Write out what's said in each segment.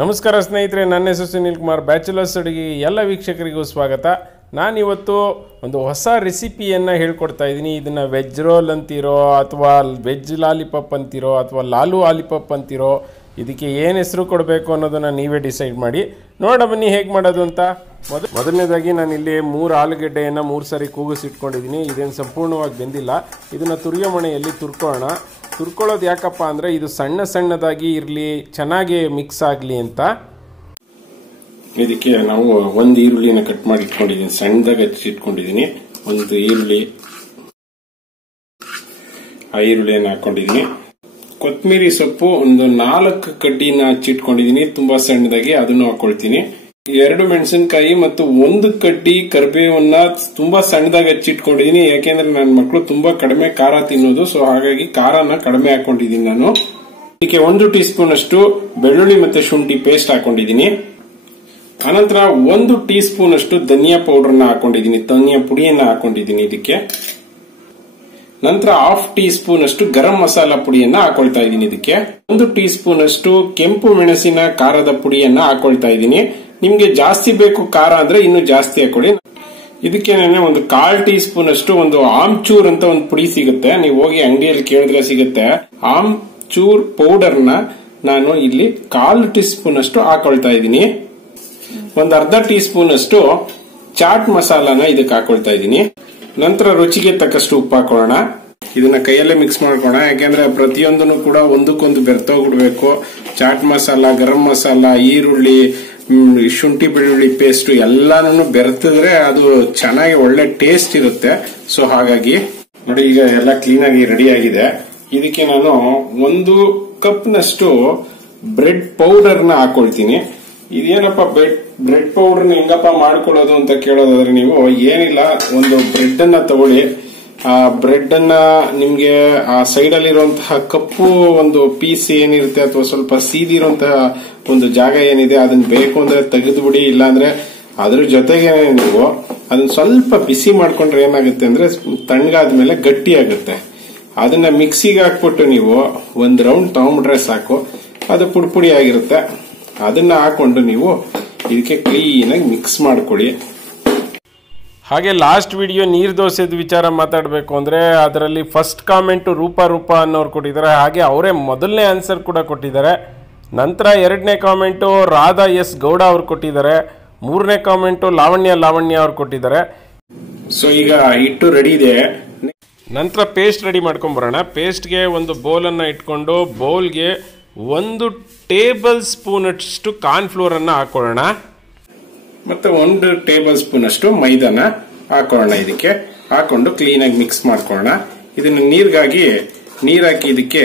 ನಮಸ್ಕಾರ ಸ್ನೇಹಿತರೆ, ನನ್ನ ಹೆಸರು ಸುನಿಲ್ ಕುಮಾರ್. ಬ್ಯಾಚಲರ್ಸ್ ಅಡುಗೆ ಎಲ್ಲ ವೀಕ್ಷಕರಿಗೂ ಸ್ವಾಗತ. ನಾನಿವತ್ತು ಒಂದು ಹೊಸ ರೆಸಿಪಿಯನ್ನು ಹೇಳ್ಕೊಡ್ತಾ ಇದ್ದೀನಿ. ಇದನ್ನು ವೆಜ್ ರೋಲ್ ಅಂತೀರೋ ಅಥವಾ ವೆಜ್ ಲಾಲಿಪಾಪ್ ಅಂತೀರೋ ಅಥವಾ ಲಾಲು ಲಾಲಿಪಾಪ್ ಅಂತೀರೋ, ಇದಕ್ಕೆ ಏನು ಹೆಸರು ಕೊಡಬೇಕು ಅನ್ನೋದನ್ನು ನೀವೇ ಡಿಸೈಡ್ ಮಾಡಿ. ನೋಡ ಬನ್ನಿ ಹೇಗೆ ಮಾಡೋದು ಅಂತ. ಮೊದಲನೇದಾಗಿ ನಾನಿಲ್ಲಿ 3 ಆಲೂಗಡ್ಡೆಯನ್ನು 3 ಸಾರಿ ಕೂಗಿಸಿಟ್ಕೊಂಡಿದ್ದೀನಿ. ಇದೇನು ಸಂಪೂರ್ಣವಾಗಿ ಬೆಂದಿಲ್ಲ. ಇದನ್ನು ತುರಿಯೋ ಮಣೆಯಲ್ಲಿ ತುರ್ಕೊಳ್ಳೋಣ. ತುರ್ಕೊಳ್ಳೋದು ಯಾಕಪ್ಪ ಅಂದರೆ ಇದು ಸಣ್ಣ ಸಣ್ಣದಾಗಿ ಇರಲಿ, ಚೆನ್ನಾಗಿ ಮಿಕ್ಸ್ ಆಗಲಿ ಅಂತ. ಇದಕ್ಕೆ ನಾವು ಒಂದು ಈರುಳ್ಳಿನ ಕಟ್ ಮಾಡಿ ಇಟ್ಕೊಂಡಿದ್ದೀನಿ, ಸಣ್ಣದಾಗಿ ಹಚ್ಚಿಟ್ಕೊಂಡಿದ್ದೀನಿ. ಒಂದು ಈರುಳ್ಳಿ, ಆ ಈರುಳ್ಳಿಯನ್ನು ಹಾಕೊಂಡಿದ್ದೀನಿ. ಕೊತ್ತಂಬರಿ ಸೊಪ್ಪು ಒಂದು 4 ಕಡ್ಡಿನ ಹಚ್ಚಿಟ್ಕೊಂಡಿದ್ದೀನಿ, ತುಂಬಾ ಸಣ್ಣದಾಗಿ, ಅದನ್ನು ಹಾಕೊಳ್ತೀನಿ. 2 ಮೆಣಸಿನಕಾಯಿ ಮತ್ತು 1 ಕಡ್ಡಿ ಕರಿಬೇವನ್ನ ತುಂಬಾ ಸಣ್ಣದಾಗಿ ಹಚ್ಚಿಟ್ಕೊಂಡಿದ್ದೀನಿ. ಯಾಕೆಂದ್ರೆ ನನ್ನ ಮಕ್ಕಳು ತುಂಬಾ ಕಡಿಮೆ ಖಾರ ತಿನ್ನೋದು, ಸೊ ಹಾಗಾಗಿ ಖಾರನ ಕಡಿಮೆ ಹಾಕೊಂಡಿದ್ದೀನಿ ನಾನು. ಇದಕ್ಕೆ 1 ಟೀ ಸ್ಪೂನ್ ಅಷ್ಟು ಬೆಳ್ಳುಳ್ಳಿ ಮತ್ತೆ ಶುಂಠಿ ಪೇಸ್ಟ್ ಹಾಕೊಂಡಿದ್ದೀನಿ. ಅನಂತರ 1 ಟೀ ಸ್ಪೂನ್ ಅಷ್ಟು ಧನಿಯಾ ಪೌಡರ್ನ ಹಾಕೊಂಡಿದ್ದೀನಿ, ಧನಿಯಾ ಪುಡಿಯನ್ನ ಹಾಕೊಂಡಿದ್ದೀನಿ ಇದಕ್ಕೆ. ನಂತರ 1/2 ಟೀ ಸ್ಪೂನ್ ಅಷ್ಟು ಗರಂ ಮಸಾಲಾ ಪುಡಿಯನ್ನ ಹಾಕೊಳ್ತಾ ಇದ್ದೀನಿ ಇದಕ್ಕೆ. 1 ಟೀ ಸ್ಪೂನ್ ಅಷ್ಟು ಕೆಂಪು ಮೆಣಸಿನ ಖಾರದ ಪುಡಿಯನ್ನ ಹಾಕೊಳ್ತಾ ಇದ್ದೀನಿ. ನಿಮ್ಗೆ ಜಾಸ್ತಿ ಬೇಕು ಖಾರ ಅಂದ್ರೆ ಇನ್ನು ಜಾಸ್ತಿ ಹಾಕೊಳ್ಳಿ. ಇದಕ್ಕೆ ನಾನು ಒಂದು 1/4 ಟೀ ಸ್ಪೂನ್ ಅಷ್ಟು ಒಂದು ಆಮ್ಚೂರ್ ಅಂತ ಒಂದು ಪುಡಿ ಸಿಗುತ್ತೆ, ನೀವು ಹೋಗಿ ಅಂಗಡಿಯಲ್ಲಿ ಕೇಳಿದ್ರೆ ಸಿಗುತ್ತೆ. ಆಮ್ಚೂರ್ ಪೌಡರ್ನ ನಾನು ಇಲ್ಲಿ 1/4 ಟೀ ಸ್ಪೂನ್ ಅಷ್ಟು ಹಾಕೊಳ್ತಾ ಇದ್ದೀನಿ. ಒಂದು ಅರ್ಧ ಟೀ ಸ್ಪೂನ್ ಅಷ್ಟು ಚಾಟ್ ಮಸಾಲಾನ ಇದಕ್ಕೆ ಹಾಕೊಳ್ತಾ ಇದ್ದೀನಿ. ನಂತರ ರುಚಿಗೆ ತಕ್ಕಷ್ಟು ಉಪ್ಪು ಹಾಕೊಳ್ಳೋಣ. ಇದನ್ನ ಕೈಯಲ್ಲೇ ಮಿಕ್ಸ್ ಮಾಡ್ಕೋಣ, ಯಾಕೆಂದ್ರೆ ಪ್ರತಿಯೊಂದನ್ನು ಕೂಡ ಒಂದಕ್ಕೊಂದು ಬೆರ್ತೋಗ್ಬಿಡ್ಬೇಕು. ಚಾಟ್ ಮಸಾಲ, ಗರಂ ಮಸಾಲ, ಈರುಳ್ಳಿ, ಶುಂಠಿ ಬೆಳ್ಳುಳ್ಳಿ ಪೇಸ್ಟ್ ಎಲ್ಲಾನು ಬೆರೆತಿದ್ರೆ ಅದು ಚೆನ್ನಾಗಿ ಒಳ್ಳೆ ಟೇಸ್ಟ್ ಇರುತ್ತೆ. ಸೊ ಹಾಗಾಗಿ ನೋಡಿ, ಈಗ ಎಲ್ಲ ಕ್ಲೀನ್ ಆಗಿ ರೆಡಿ ಆಗಿದೆ. ಇದಕ್ಕೆ ನಾನು 1 ಕಪ್ ನಷ್ಟು ಬ್ರೆಡ್ ಪೌಡರ್ ನ ಹಾಕೊಳ್ತೀನಿ. ಇದೇನಪ್ಪ ಬ್ರೆಡ್ ಪೌಡರ್ ಹೆಂಗಪ್ಪ ಮಾಡ್ಕೊಳ್ಳೋದು ಅಂತ ಕೇಳೋದಾದ್ರೆ, ನೀವು ಏನಿಲ್ಲ, ಒಂದು ಬ್ರೆಡ್ ಅನ್ನ ತಗೊಳ್ಳಿ. ಆ ಬ್ರೆಡ್ ಅನ್ನ ನಿಮ್ಗೆ ಆ ಸೈಡ್ ಅಲ್ಲಿ ಇರುವಂತಹ ಕಪ್ಪು ಒಂದು ಪೀಸ್ ಏನಿರುತ್ತೆ ಅಥವಾ ಸ್ವಲ್ಪ ಸೀದಿರುವಂತಹ ಒಂದು ಜಾಗ ಏನಿದೆ, ಅದನ್ನ ಬೇಕು ಅಂದ್ರೆ ತೆಗೆದು ಬಿಡಿ. ಇಲ್ಲಾಂದ್ರೆ ಅದ್ರ ಜೊತೆಗೆ ನೀವು ಅದನ್ನ ಸ್ವಲ್ಪ ಬಿಸಿ ಮಾಡ್ಕೊಂಡ್ರೆ ಏನಾಗುತ್ತೆ ಅಂದ್ರೆ ತಣ್ಣಗಾದ್ಮೇಲೆ ಗಟ್ಟಿ ಆಗುತ್ತೆ. ಅದನ್ನ ಮಿಕ್ಸಿಗೆ ಹಾಕ್ಬಿಟ್ಟು ನೀವು 1 ರೌಂಡ್ ತಗೊಂಡ್ಬಿಟ್ರೆ ಸಾಕು, ಅದು ಪುಡಿ ಆಗಿರುತ್ತೆ. ಅದನ್ನ ಹಾಕೊಂಡು ನೀವು ಇದಕ್ಕೆ ಕ್ಲೀನ್ ಆಗಿ ಮಿಕ್ಸ್ ಮಾಡ್ಕೊಳ್ಳಿ. ಹಾಗೆ ಲಾಸ್ಟ್ ವಿಡಿಯೋ ನೀರ್ ದೋಸೆದ ವಿಚಾರ ಮಾತಾಡಬೇಕು ಅಂದ್ರೆ ಅದರಲ್ಲಿ ಫಸ್ಟ್ ಕಾಮೆಂಟ್ ರೂಪ ಅನ್ನೋರು ಕೊಟ್ಟಿದ್ದಾರೆ. ಹಾಗೆ ಅವರೇ ಮೊದಲನೇ ಆನ್ಸರ್ ಕೂಡ ಕೊಟ್ಟಿದ್ದಾರೆ. ನಂತರ 2ನೇ ಕಾಮೆಂಟು ರಾಧಾ ಎಸ್ ಗೌಡ ಅವ್ರು ಕೊಟ್ಟಿದ್ದಾರೆ. 3ನೇ ಕಾಮೆಂಟು ಲಾವಣ್ಯ ಅವ್ರು ಕೊಟ್ಟಿದ್ದಾರೆ. ಸೊ ಈಗ ಹಿಟ್ಟು ರೆಡಿ ಇದೆ. ನಂತರ ಪೇಸ್ಟ್ ರೆಡಿ ಮಾಡ್ಕೊಂಡ್ ಬರೋಣ. ಪೇಸ್ಟ್ಗೆ ಒಂದು ಬೌಲ್ ಅನ್ನ ಇಟ್ಕೊಂಡು ಬೌಲ್ಗೆ 1 ಟೇಬಲ್ ಸ್ಪೂನ್ ಅಷ್ಟು ಕಾರ್ನ್ ಫ್ಲೋರ್ ಅನ್ನ ಹಾಕೊಳ್ಳೋಣ. ಮತ್ತೆ 1 ಟೇಬಲ್ ಸ್ಪೂನ್ ಅಷ್ಟು ಮೈದಾನ ಹಾಕೊಳ್ಳೋಣ. ಇದಕ್ಕೆ ಹಾಕೊಂಡು ಕ್ಲೀನ್ ಆಗಿ ಮಿಕ್ಸ್ ಮಾಡ್ಕೊಳ್ಳೋಣ. ಇದನ್ನ ನೀರ್ ಹಾಕಿ ಇದಕ್ಕೆ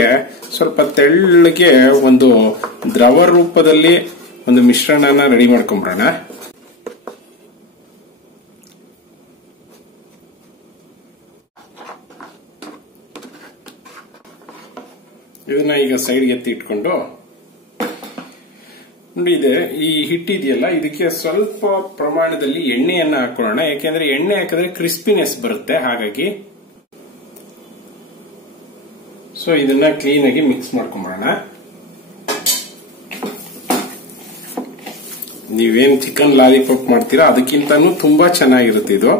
ಸ್ವಲ್ಪ ತೆಳ್ಳಗೆ ಒಂದು ದ್ರವ ರೂಪದಲ್ಲಿ ಒಂದು ಮಿಶ್ರಣನ ರೆಡಿ ಮಾಡ್ಕೊಂಡ್ಬರೋಣ. ಇದನ್ನ ಈಗ ಸೈಡ್ಗೆ ಎತ್ತಿ ಇಟ್ಕೊಂಡು ನೋಡಿ, ಈ ಹಿಟ್ಟಿದೆಯಲ್ಲ, ಇದಕ್ಕೆ ಸ್ವಲ್ಪ ಪ್ರಮಾಣದಲ್ಲಿ ಎಣ್ಣೆಯನ್ನ ಹಾಕೊಳ್ಳೋಣ. ಯಾಕೆಂದ್ರೆ ಎಣ್ಣೆ ಹಾಕಿದ್ರೆ ಕ್ರಿಸ್ಪಿನೆಸ್ ಬರುತ್ತೆ. ಹಾಗಾಗಿ ಸೊ ಇದನ್ನ ಕ್ಲೀನ್ ಆಗಿ ಮಿಕ್ಸ್ ಮಾಡ್ಕೊಂಡ್ಬರೋಣ. ನೀವೇನ್ ಚಿಕನ್ ಲಾಲಿಪಾಪ್ ಮಾಡ್ತೀರಾ ಅದಕ್ಕಿಂತನೂ ತುಂಬಾ ಚೆನ್ನಾಗಿರುತ್ತೆ ಇದು.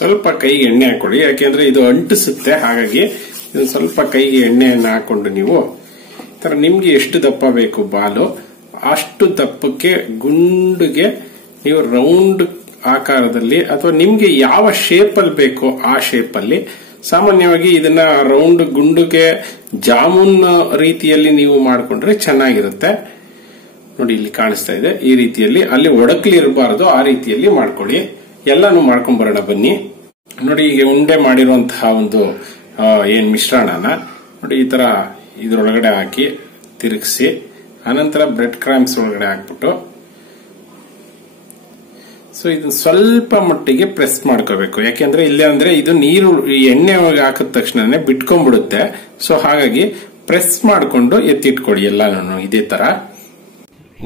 ಸ್ವಲ್ಪ ಕೈಗೆ ಎಣ್ಣೆ ಹಾಕೊಳ್ಳಿ, ಯಾಕೆಂದ್ರೆ ಇದು ಅಂಟಿಸುತ್ತೆ. ಹಾಗಾಗಿ ಇದು ಸ್ವಲ್ಪ ಕೈಗೆ ಎಣ್ಣೆಯನ್ನ ಹಾಕೊಂಡು ನೀವು ನಿಮ್ಗೆ ಎಷ್ಟು ದಪ್ಪ ಬೇಕು ಬಾಲು ಅಷ್ಟು ದಪ್ಪಕ್ಕೆ ಗುಂಡುಗೆ ನೀವು ರೌಂಡ್ ಆಕಾರದಲ್ಲಿ ಅಥವಾ ನಿಮ್ಗೆ ಯಾವ ಶೇಪ್ ಅಲ್ಲಿ ಬೇಕೋ ಆ ಶೇಪ್ ಅಲ್ಲಿ, ಸಾಮಾನ್ಯವಾಗಿ ಇದನ್ನ ರೌಂಡ್ ಗುಂಡುಗೆ ಜಾಮೂನ್ ರೀತಿಯಲ್ಲಿ ನೀವು ಮಾಡ್ಕೊಂಡ್ರೆ ಚೆನ್ನಾಗಿರುತ್ತೆ. ನೋಡಿ, ಇಲ್ಲಿ ಕಾಣಿಸ್ತಾ ಇದೆ. ಈ ರೀತಿಯಲ್ಲಿ ಅಲ್ಲಿ ಒಡಕ್ಲಿರಬಾರದು, ಆ ರೀತಿಯಲ್ಲಿ ಮಾಡ್ಕೊಳ್ಳಿ. ಎಲ್ಲಾನು ಮಾಡ್ಕೊಂಡ್ ಬರೋಣ ಬನ್ನಿ. ನೋಡಿ, ಈಗ ಉಂಡೆ ಮಾಡಿರುವಂತಹ ಒಂದು ಏನ್ ಮಿಶ್ರಣನ ನೋಡಿ ಈ ತರ ಇದ್ರೊಳಗಡೆ ಹಾಕಿ ತಿರುಗಿಸಿ, ಅನಂತರ ಬ್ರೆಡ್ ಕ್ರಾಂಬ್ಸ್ ಒಳಗಡೆ ಹಾಕ್ಬಿಟ್ಟು ಸೊ ಇದನ್ನ ಸ್ವಲ್ಪ ಮಟ್ಟಿಗೆ ಪ್ರೆಸ್ ಮಾಡ್ಕೋಬೇಕು. ಯಾಕೆಂದ್ರೆ ಇಲ್ಲ ಅಂದ್ರೆ ಇದು ನೀರು ಎಣ್ಣೆ ಹಾಕಿದ ತಕ್ಷಣನೇ ಬಿಟ್ಕೊಂಡ್ಬಿಡುತ್ತೆ. ಸೊ ಹಾಗಾಗಿ ಪ್ರೆಸ್ ಮಾಡ್ಕೊಂಡು ಎತ್ತಿಟ್ಕೊಡಿ ಎಲ್ಲಾನು ಇದೇ ತರ.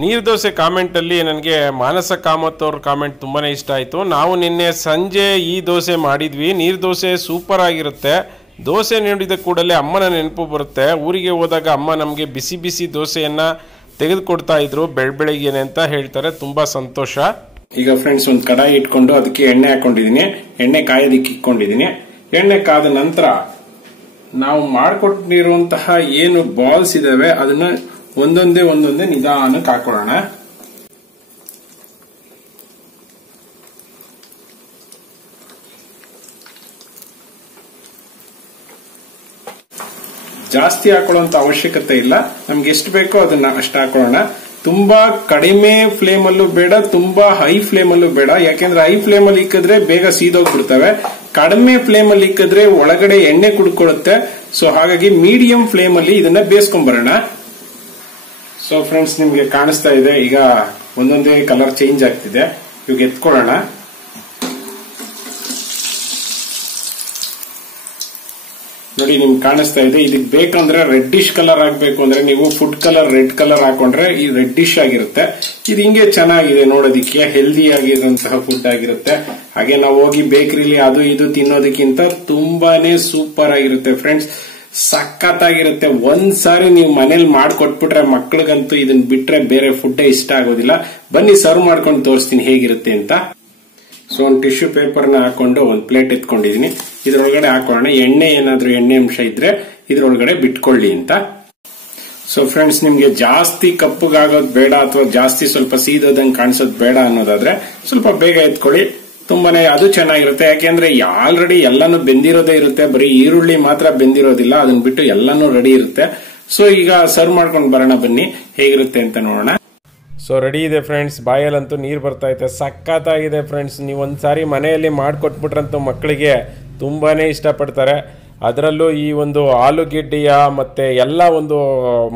ನೀರ್ ದೋಸೆ ಕಾಮೆಂಟ್ ಅಲ್ಲಿ ನನಗೆ ಮಾನಸ ಕಾಮತ್ ಅವ್ರ ಕಾಮೆಂಟ್ ತುಂಬಾನೇ ಇಷ್ಟ ಆಯ್ತು. ನಾವು ನಿನ್ನೆ ಸಂಜೆ ಈ ದೋಸೆ ಮಾಡಿದ್ವಿ. ನೀರ್ ದೋಸೆ ಸೂಪರ್ ಆಗಿರುತ್ತೆ. ದೋಸೆ ನೋಡಿದ ಕೂಡಲೇ ಅಮ್ಮನ ನೆನಪು ಬರುತ್ತೆ. ಊರಿಗೆ ಹೋದಾಗ ಅಮ್ಮ ನಮಗೆ ಬಿಸಿ ಬಿಸಿ ದೋಸೆಯನ್ನ ತೆಗೆದುಕೊಡ್ತಾ ಇದ್ರು ಬೆಳಬೆಳಗ್ಗೆನೆ ಅಂತ ಹೇಳ್ತಾರೆ. ತುಂಬಾ ಸಂತೋಷ. ಈಗ ಫ್ರೆಂಡ್ಸ್ ಒಂದು ಕಡಾಯಿ ಇಟ್ಕೊಂಡು ಅದಕ್ಕೆ ಎಣ್ಣೆ ಹಾಕೊಂಡಿದೀನಿ. ಎಣ್ಣೆ ಕಾಯೋದಿಕ್ಕೆ ಇಟ್ಕೊಂಡಿದೀನಿ. ಎಣ್ಣೆ ಕಾದ ನಂತರ ನಾವು ಮಾಡಿಕೊಟ್ಟಿರುವಂತಹ ಏನು ಬಾಲ್ಸ್ ಇದಾವೆ ಅದನ್ನ ಒಂದೊಂದೇ ನಿಧಾನಕ್ಕೆ ಹಾಕೊಳ್ಳೋಣ. ಜಾಸ್ತಿ ಹಾಕೊಳ್ಳುವಂತ ಅವಶ್ಯಕತೆ ಇಲ್ಲ. ನಮ್ಗೆ ಎಷ್ಟು ಬೇಕೋ ಅದನ್ನ ಅಷ್ಟು ಹಾಕೊಳ್ಳೋಣ. ತುಂಬಾ ಕಡಿಮೆ ಫ್ಲೇಮ್ ಅಲ್ಲೂ ಬೇಡ, ತುಂಬಾ ಹೈ ಫ್ಲೇಮ್ ಅಲ್ಲೂ ಬೇಡ. ಯಾಕೆಂದ್ರೆ ಹೈ ಫ್ಲೇಮ್ ಅಲ್ಲಿ ಇಕ್ಕಿದ್ರೆ ಬೇಗ ಸೀದೋಗ್ಬಿಡ್ತವೆ. ಕಡಿಮೆ ಫ್ಲೇಮ್ ಅಲ್ಲಿ ಇಕ್ಕಿದ್ರೆ ಒಳಗಡೆ ಎಣ್ಣೆ ಕುಡ್ಕೊಳ್ಳುತ್ತೆ. ಸೊ ಹಾಗಾಗಿ ಮೀಡಿಯಂ ಫ್ಲೇಮ್ ಅಲ್ಲಿ ಇದನ್ನ ಬೇಯಿಸ್ಕೊಂಡ್ ಬರೋಣ. ಸೊ ಫ್ರೆಂಡ್ಸ್ ನಿಮ್ಗೆ ಕಾಣಿಸ್ತಾ ಇದೆ, ಈಗ ಒಂದೊಂದೇ ಕಲರ್ ಚೇಂಜ್ ಆಗ್ತಿದೆ. ಇವಾಗ ಎತ್ಕೊಳ್ಳೋಣ. ನೋಡಿ ನಿಮ್ಗೆ ಕಾಣಿಸ್ತಾ ಇದೆ. ಇದಕ್ಕೆ ಬೇಕಂದ್ರೆ ರೆಡ್ಡಿಶ್ ಕಲರ್ ಆಗ್ಬೇಕು ಅಂದ್ರೆ ನೀವು ಫುಡ್ ಕಲರ್ ರೆಡ್ ಕಲರ್ ಹಾಕೊಂಡ್ರೆ ಈ ರೆಡ್ಡಿಶ್ ಆಗಿರುತ್ತೆ. ಇದು ಹಿಂಗೆ ಚೆನ್ನಾಗಿದೆ ನೋಡೋದಿಕ್ಕೆ, ಹೆಲ್ದಿ ಆಗಿರುವಂತಹ ಫುಡ್ ಆಗಿರುತ್ತೆ. ಹಾಗೆ ನಾವು ಹೋಗಿ ಬೇಕರಿಲಿ ಅದು ಇದು ತಿನ್ನೋದಕ್ಕಿಂತ ತುಂಬಾನೇ ಸೂಪರ್ ಆಗಿರುತ್ತೆ ಫ್ರೆಂಡ್ಸ್. ಸಖತ್ತಾಗಿರುತ್ತೆ. ಒಂದ್ಸಾರಿ ನೀವು ಮನೇಲಿ ಮಾಡ್ಕೊಟ್ಬಿಟ್ರೆ ಮಕ್ಳಿಗಂತೂ ಇದನ್ನ ಬಿಟ್ರೆ ಬೇರೆ ಫುಡ್ ಇಷ್ಟ ಆಗೋದಿಲ್ಲ. ಬನ್ನಿ ಸರ್ವ್ ಮಾಡ್ಕೊಂಡು ತೋರಿಸ್ತೀನಿ ಹೇಗಿರುತ್ತೆ ಅಂತ. ಸೊ ಒಂದು ಟಿಶ್ಯೂ ಪೇಪರ್ ನ ಹಾಕೊಂಡು ಒಂದು ಪ್ಲೇಟ್ ಎತ್ಕೊಂಡಿದೀನಿ. ಇದ್ರೊಳಗಡೆ ಹಾಕೋಣ. ಎಣ್ಣೆ ಏನಾದ್ರೂ ಎಣ್ಣೆ ಅಂಶ ಇದ್ರೆ ಇದ್ರೊಳಗಡೆ ಬಿಟ್ಕೊಳ್ಳಿ ಅಂತ. ಸೊ ಫ್ರೆಂಡ್ಸ್ ನಿಮ್ಗೆ ಜಾಸ್ತಿ ಕಪ್ಪಗಾಗೋದು ಬೇಡ ಅಥವಾ ಜಾಸ್ತಿ ಸ್ವಲ್ಪ ಸೀದೋದಂಗೆ ಕಾಣಿಸೋದು ಬೇಡ ಅನ್ನೋದಾದ್ರೆ ಸ್ವಲ್ಪ ಬೇಗ ಎತ್ಕೊಳ್ಳಿ. ತುಂಬಾನೇ ಅದು ಚೆನ್ನಾಗಿರುತ್ತೆ. ಯಾಕೆಂದ್ರೆ ಆಲ್ರೆಡಿ ಎಲ್ಲಾನು ಬೆಂದಿರೋದೇ ಇರುತ್ತೆ. ಬರೀ ಈರುಳ್ಳಿ ಮಾತ್ರ ಬೆಂದಿರೋದಿಲ್ಲ, ಅದನ್ನ ಬಿಟ್ಟು ಎಲ್ಲಾನು ರೆಡಿ ಇರುತ್ತೆ. ಸೊ ಈಗ ಸರ್ವ್ ಮಾಡ್ಕೊಂಡು ಬರೋಣ, ಬನ್ನಿ ಹೇಗಿರುತ್ತೆ ಅಂತ ನೋಡೋಣ. ಸೊ ರೆಡಿ ಇದೆ ಫ್ರೆಂಡ್ಸ್. ಬಾಯಲ್ಲಂತೂ ನೀರು ಬರ್ತಾ ಇದೆ. ಸಖತ್ತಾಗಿದೆ ಫ್ರೆಂಡ್ಸ್. ನೀವು ಒಂದ್ಸಾರಿ ಮನೆಯಲ್ಲಿ ಮಾಡಿಕೊಟ್ಬಿಟ್ರಂತೂ ಮಕ್ಕಳಿಗೆ ತುಂಬಾನೇ ಇಷ್ಟಪಡ್ತಾರೆ. ಅದರಲ್ಲೂ ಈ ಒಂದು ಆಲೂಗೆಡ್ಡೆಯ ಮತ್ತು ಎಲ್ಲ ಒಂದು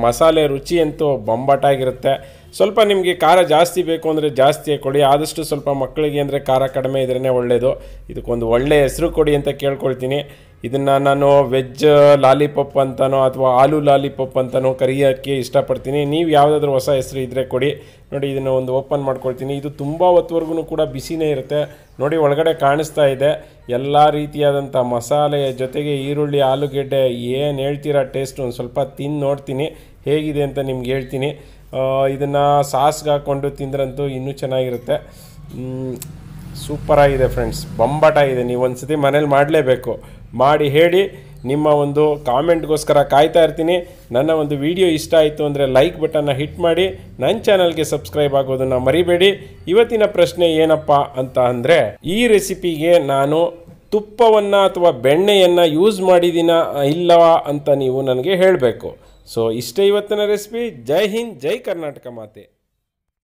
ಮಸಾಲೆ ರುಚಿ ಅಂತೂ ಬೊಂಬಾಟಾಗಿರುತ್ತೆ. ಸ್ವಲ್ಪ ನಿಮಗೆ ಖಾರ ಜಾಸ್ತಿ ಬೇಕು ಅಂದರೆ ಜಾಸ್ತಿ ಕೊಡಿ. ಆದಷ್ಟು ಸ್ವಲ್ಪ ಮಕ್ಕಳಿಗೆ ಅಂದರೆ ಖಾರ ಕಡಿಮೆ ಇದ್ರೇ ಒಳ್ಳೆಯದು. ಇದಕ್ಕೊಂದು ಒಳ್ಳೆಯ ಹೆಸರು ಕೊಡಿ ಅಂತ ಕೇಳ್ಕೊಳ್ತೀನಿ. ಇದನ್ನು ನಾನು ವೆಜ್ ಲಾಲಿಪಾಪ್ ಅಂತನೋ ಅಥವಾ ಆಲೂ ಲಾಲಿಪಾಪ್ ಅಂತನೋ ಕರೆಯೋಕ್ಕೆ ಇಷ್ಟಪಡ್ತೀನಿ. ನೀವು ಯಾವುದಾದ್ರೂ ಹೊಸ ಹೆಸರು ಇದ್ದರೆ ಕೊಡಿ. ನೋಡಿ ಇದನ್ನು ಒಂದು ಓಪನ್ ಮಾಡ್ಕೊಳ್ತೀನಿ. ಇದು ತುಂಬ ಹೊತ್ತುವರೆಗೂ ಕೂಡ ಬಿಸಿನೇ ಇರುತ್ತೆ. ನೋಡಿ ಒಳಗಡೆ ಕಾಣಿಸ್ತಾ ಇದೆ ಎಲ್ಲ ರೀತಿಯಾದಂಥ ಮಸಾಲೆಯ ಜೊತೆಗೆ ಈರುಳ್ಳಿ, ಆಲೂಗೆಡ್ಡೆ. ಏನು ಹೇಳ್ತೀರಾ ಟೇಸ್ಟ್ ಒಂದು ಸ್ವಲ್ಪ ತಿಂದು ನೋಡ್ತೀನಿ ಹೇಗಿದೆ ಅಂತ ನಿಮ್ಗೆ ಹೇಳ್ತೀನಿ. ಇದನ್ನು ಸಾಸ್ಗೆ ಹಾಕ್ಕೊಂಡು ತಿಂದ್ರಂತೂ ಇನ್ನೂ ಚೆನ್ನಾಗಿರುತ್ತೆ. ಸೂಪರಾಗಿದೆ ಫ್ರೆಂಡ್ಸ್, ಬೊಂಬಾಟಾಗಿದೆ. ನೀವು ಒಂದು ಸತಿ ಮನೇಲಿ ಮಾಡಲೇಬೇಕು. ಮಾಡಿ ಹೇಳಿ. ನಿಮ್ಮ ಒಂದು ಕಾಮೆಂಟ್ಗೋಸ್ಕರ ಕಾಯ್ತಾ ಇರ್ತೀನಿ. ನನ್ನ ಒಂದು ವಿಡಿಯೋ ಇಷ್ಟ ಆಯಿತು ಅಂದರೆ ಲೈಕ್ ಬಟನ್ನ ಹಿಟ್ ಮಾಡಿ. ನನ್ನ ಚಾನಲ್ಗೆ ಸಬ್ಸ್ಕ್ರೈಬ್ ಆಗೋದನ್ನು ಮರಿಬೇಡಿ. ಇವತ್ತಿನ ಪ್ರಶ್ನೆ ಏನಪ್ಪ ಅಂತ ಅಂದರೆ, ಈ ರೆಸಿಪಿಗೆ ನಾನು ತುಪ್ಪವನ್ನು ಅಥವಾ ಬೆಣ್ಣೆಯನ್ನು ಯೂಸ್ ಮಾಡಿದ್ದೀನ ಇಲ್ಲವಾ ಅಂತ ನೀವು ನನಗೆ ಹೇಳಬೇಕು. ಸೊ ಇಷ್ಟೇ ಇವತ್ತಿನ ರೆಸಿಪಿ. ಜೈ ಹಿಂದ್, ಜೈ ಕರ್ನಾಟಕ ಮಾತೆ.